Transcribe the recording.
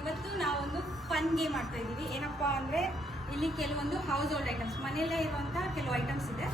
ಇವತ್ತು ನಾವೊಂದು fun game ಮಾಡ್ತಾ ಇದೀವಿ. ಏನಪ್ಪಾ ಅಂದ್ರೆ ಇಲ್ಲಿ ಕೆಲವೊಂದು ಹೌಸ್ ಹೋಲ್ಡ್ ಐಟಮ್ಸ್, ಮನೆಯಲ್ಲೇ ಇರುವಂತ ಕೆಲವು ಐಟಮ್ಸ್ ಇದೆ.